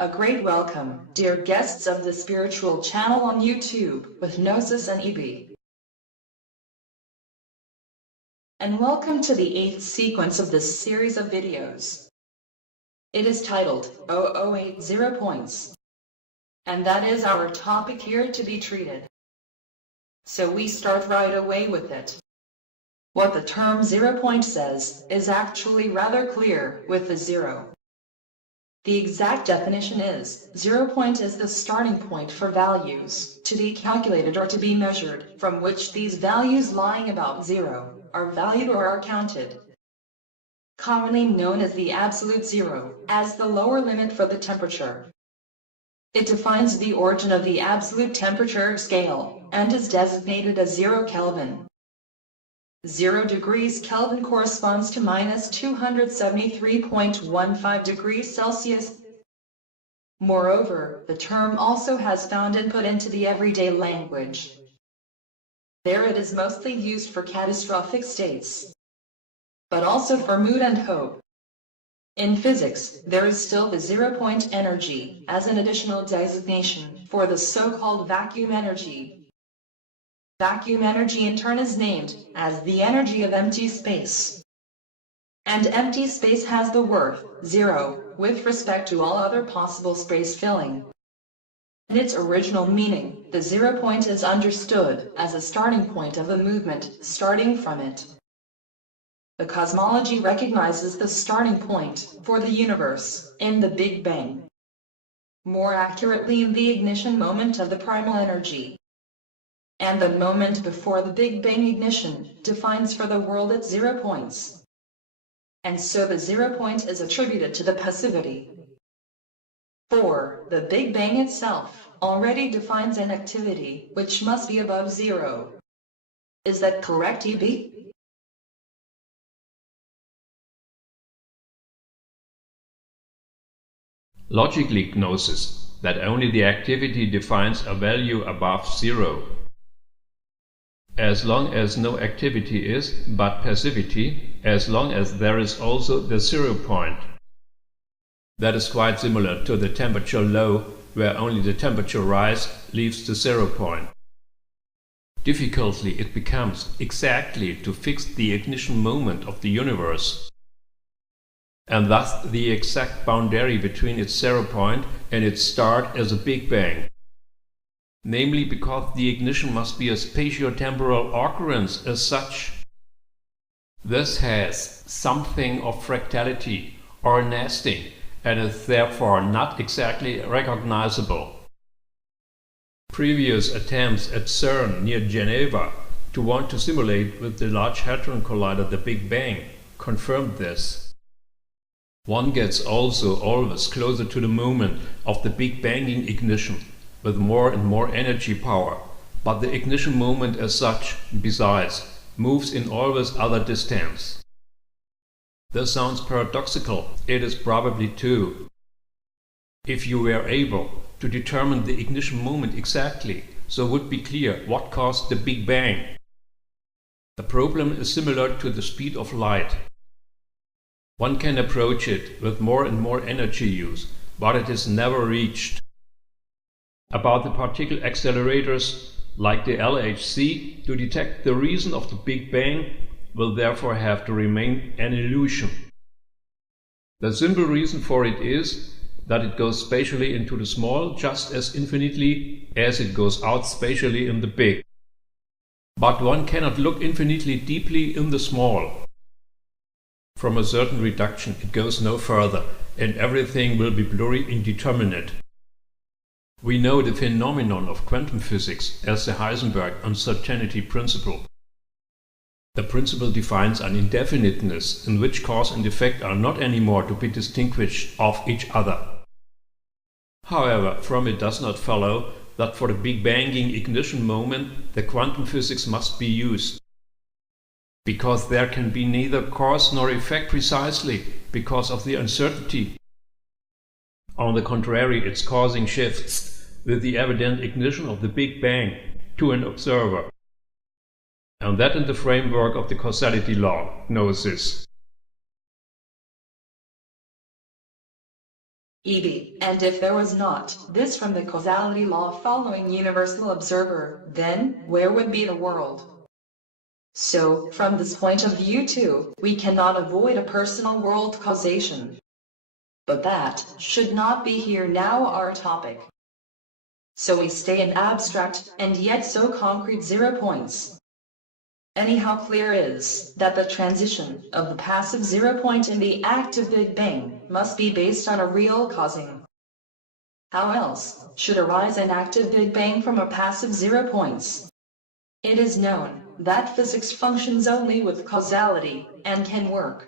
A great welcome, dear guests of the spiritual channel on YouTube with Gnosis and EB. And welcome to the 8th sequence of this series of videos. It is titled 008 Zero Points. And that is our topic here to be treated. So we start right away with it. What the term 0 point says is actually rather clear with the zero. The exact definition is, 0 point is the starting point for values to be calculated or to be measured, from which these values lying about zero are valued or are counted. Commonly known as the absolute zero, as the lower limit for the temperature. It defines the origin of the absolute temperature scale, and is designated as 0 Kelvin. 0 degrees Kelvin corresponds to minus 273.15 degrees Celsius. Moreover, the term also has found input into the everyday language. There it is mostly used for catastrophic states, but also for mood and hope. In physics, there is still the 0 point energy, as an additional designation for the so-called vacuum energy. Vacuum energy in turn is named as the energy of empty space. And empty space has the worth 0 with respect to all other possible space filling. In its original meaning, the 0 point is understood as a starting point of a movement starting from it. The cosmology recognizes the starting point for the universe in the Big Bang. More accurately, in the ignition moment of the primal energy. And the moment before the Big Bang ignition defines for the world its 0 points. And so the 0 point is attributed to the passivity. 4. The Big Bang itself already defines an activity which must be above 0. Is that correct, EB? Logically, Gnosis, that only the activity defines a value above 0. As long as no activity is, but passivity, as long as there is also the 0 point. That is quite similar to the temperature low, where only the temperature rise leaves the 0 point. Difficultly it becomes exactly to fix the ignition moment of the universe, and thus the exact boundary between its 0 point and its start as a Big Bang. Namely because the ignition must be a spatio-temporal occurrence as such. This has something of fractality or nesting and is therefore not exactly recognizable. Previous attempts at CERN near Geneva to want to simulate with the Large Hadron Collider the Big Bang confirmed this. One gets also always closer to the moment of the Big Banging ignition, with more and more energy power, but the ignition moment as such, besides, moves in always other distance. This sounds paradoxical, it is probably too. If you were able to determine the ignition moment exactly, so would be clear what caused the Big Bang. The problem is similar to the speed of light. One can approach it with more and more energy use, but it is never reached. About the particle accelerators, like the LHC, to detect the reason of the Big Bang will therefore have to remain an illusion. The simple reason for it is that it goes spatially into the small just as infinitely as it goes out spatially in the big. But one cannot look infinitely deeply in the small. From a certain reduction it goes no further, and everything will be blurry indeterminate. We know the phenomenon of quantum physics as the Heisenberg uncertainty principle. The principle defines an indefiniteness in which cause and effect are not anymore to be distinguished of each other. However, from it does not follow that for the Big Banging ignition moment the quantum physics must be used. Because there can be neither cause nor effect precisely because of the uncertainty. On the contrary, its causing shifts with the evident ignition of the Big Bang to an observer. And that in the framework of the causality law, Gnosis. EB, and if there was not this from the causality law following universal observer, then where would be the world? So, from this point of view too, we cannot avoid a personal world causation. But that should not be here now our topic. So we stay in abstract and yet so concrete 0 points. Anyhow, clear is that the transition of the passive 0 point in the active Big Bang must be based on a real causing. How else should arise an active Big Bang from a passive 0 points? It is known that physics functions only with causality and can work.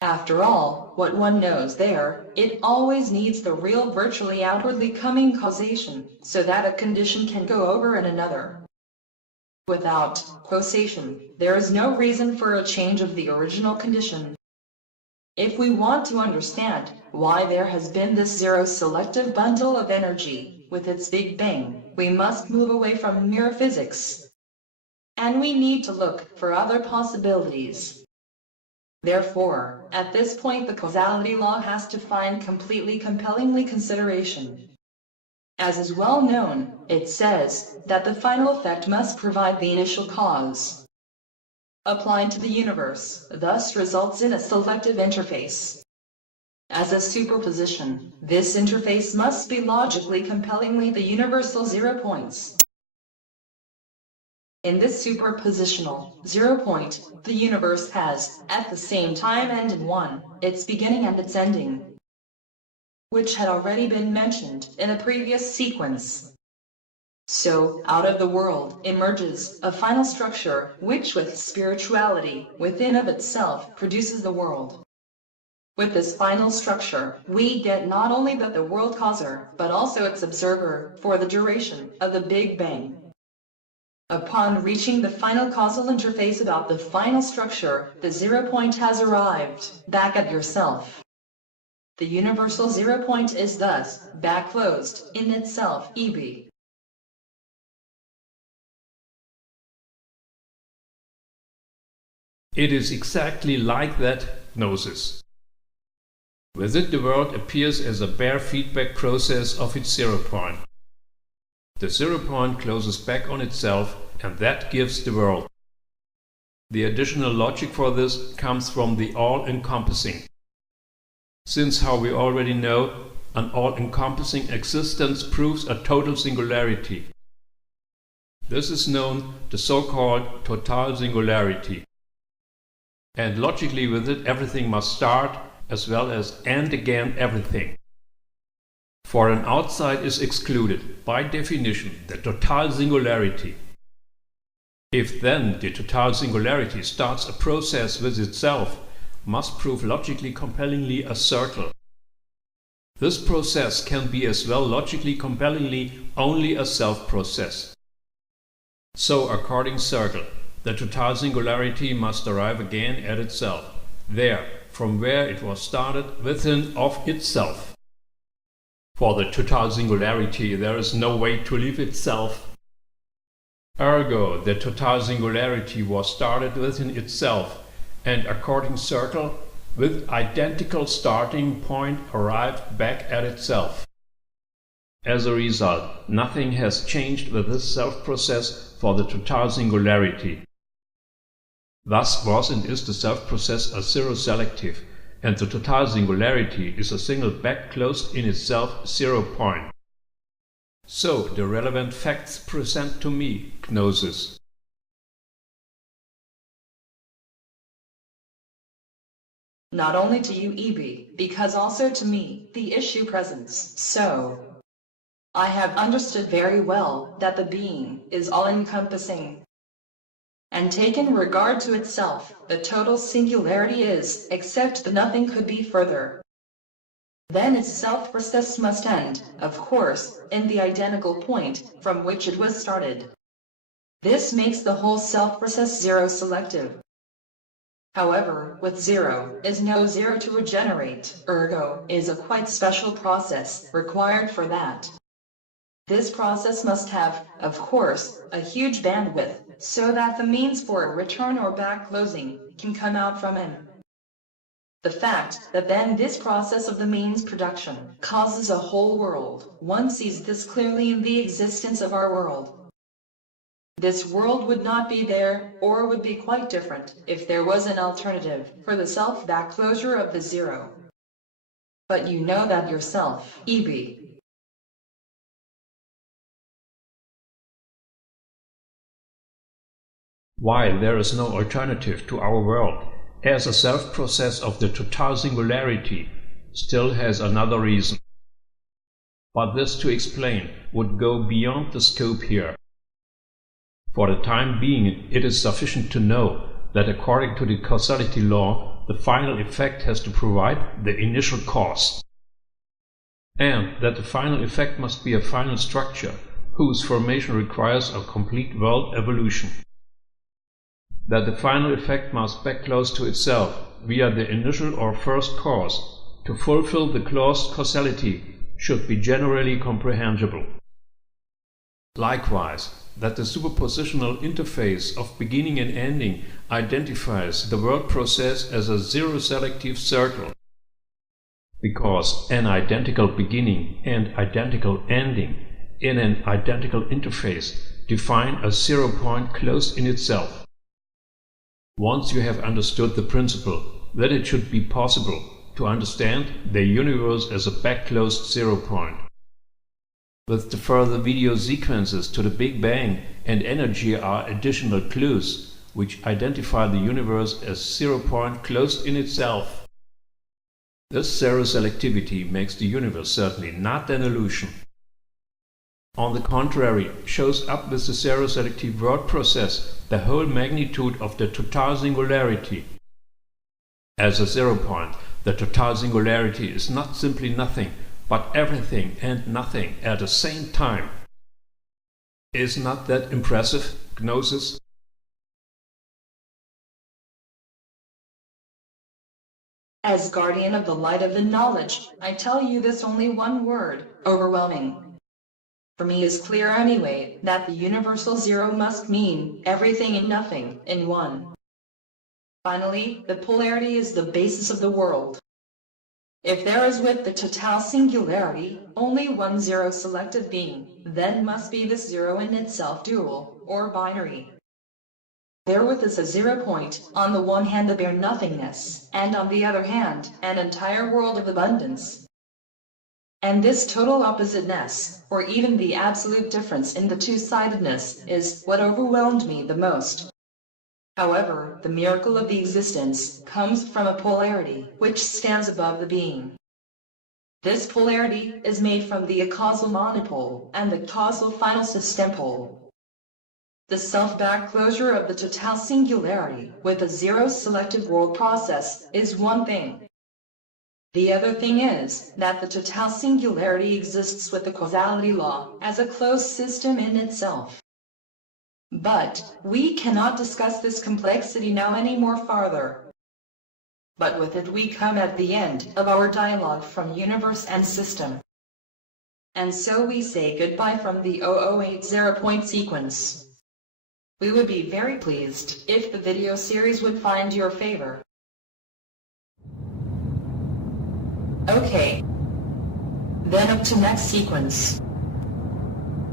After all, what one knows there, it always needs the real virtually outwardly coming causation, so that a condition can go over in another. Without causation, there is no reason for a change of the original condition. If we want to understand why there has been this zero selective bundle of energy with its Big Bang, we must move away from mere physics. And we need to look for other possibilities. Therefore, at this point the causality law has to find completely compellingly consideration. As is well known, it says that the final effect must provide the initial cause. Applied to the universe, thus results in a selective interface. As a superposition, this interface must be logically compellingly the universal 0 points. In this superpositional 0 point, the universe has, at the same time and in one, its beginning and its ending, which had already been mentioned in a previous sequence. So, out of the world emerges a final structure, which with spirituality within of itself produces the world. With this final structure, we get not only the world causer, but also its observer, for the duration of the Big Bang. Upon reaching the final causal interface about the final structure, the 0 point has arrived, back at yourself. The universal 0 point is thus, back closed, in itself, EB. It is exactly like that gnosis. With it the world appears as a bare feedback process of its 0 point. The 0 point closes back on itself, and that gives the world. The additional logic for this comes from the all-encompassing. Since, how we already know, an all-encompassing existence proves a total singularity. This is known the so-called total singularity. And logically with it everything must start as well as end again everything. For an outside is excluded, by definition, the total singularity. If then the total singularity starts a process with itself, must prove logically compellingly a circle. This process can be as well logically compellingly only a self-process. So, according circle, the total singularity must arrive again at itself, there, from where it was started, within of itself. For the total singularity there is no way to leave itself. Ergo, the total singularity was started within itself, and according circle, with identical starting point arrived back at itself. As a result, nothing has changed with this self-process for the total singularity. Thus was and is the self-process a zero-selective, and the total singularity is a single back closed in itself 0 point. So, the relevant facts present to me, gnosis. Not only to you, EB, because also to me, the issue presents. So, I have understood very well that the being is all-encompassing, and taken regard to itself, the total singularity is, except that nothing could be further. Then its self-process must end, of course, in the identical point from which it was started. This makes the whole self-process zero-selective. However, with zero is no zero to regenerate, ergo is a quite special process required for that. This process must have, of course, a huge bandwidth, so that the means for a return or back closing can come out from him. The fact that then this process of the means production causes a whole world, one sees this clearly in the existence of our world. This world would not be there, or would be quite different, if there was an alternative for the self-back closure of the zero. But you know that yourself, EB. Why there is no alternative to our world as a self-process of the total singularity still has another reason. But this to explain would go beyond the scope here. For the time being, it is sufficient to know that according to the causality law, the final effect has to provide the initial cause, and that the final effect must be a final structure whose formation requires a complete world evolution. That the final effect must back close to itself via the initial or first cause to fulfill the closed causality should be generally comprehensible. Likewise, that the superpositional interface of beginning and ending identifies the world process as a zero-selective circle, because an identical beginning and identical ending in an identical interface define a zero point closed in itself. Once you have understood the principle, then it should be possible to understand the universe as a back-closed zero point. With the further video sequences to the Big Bang and energy are additional clues which identify the universe as zero point closed in itself. This zero-selectivity makes the universe certainly not an illusion. On the contrary, shows up with the zero-selective world process the whole magnitude of the total singularity. As a zero point, the total singularity is not simply nothing, but everything and nothing at the same time. Is not that impressive, Gnosis? As guardian of the light of the knowledge, I tell you this only one word, overwhelming. For me is clear anyway that the universal zero must mean everything and nothing in one. Finally, the polarity is the basis of the world. If there is with the total singularity only one zero-selective being, then must be this zero in itself dual, or binary. Therewith is a zero point, on the one hand the bare nothingness, and on the other hand, an entire world of abundance. And this total oppositeness, or even the absolute difference in the two-sidedness, is what overwhelmed me the most. However, the miracle of the existence comes from a polarity which stands above the being. This polarity is made from the acausal monopole and the causal final system pole. The self-back closure of the total singularity with a zero-selective world process is one thing. The other thing is that the total singularity exists with the causality law as a closed system in itself. But we cannot discuss this complexity now any more farther. But with it we come at the end of our dialogue from universe and system. And so we say goodbye from the 008 0-point sequence. We would be very pleased if the video series would find your favor. Okay. Then up to next sequence.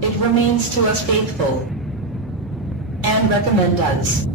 It remains to us faithful and recommend us.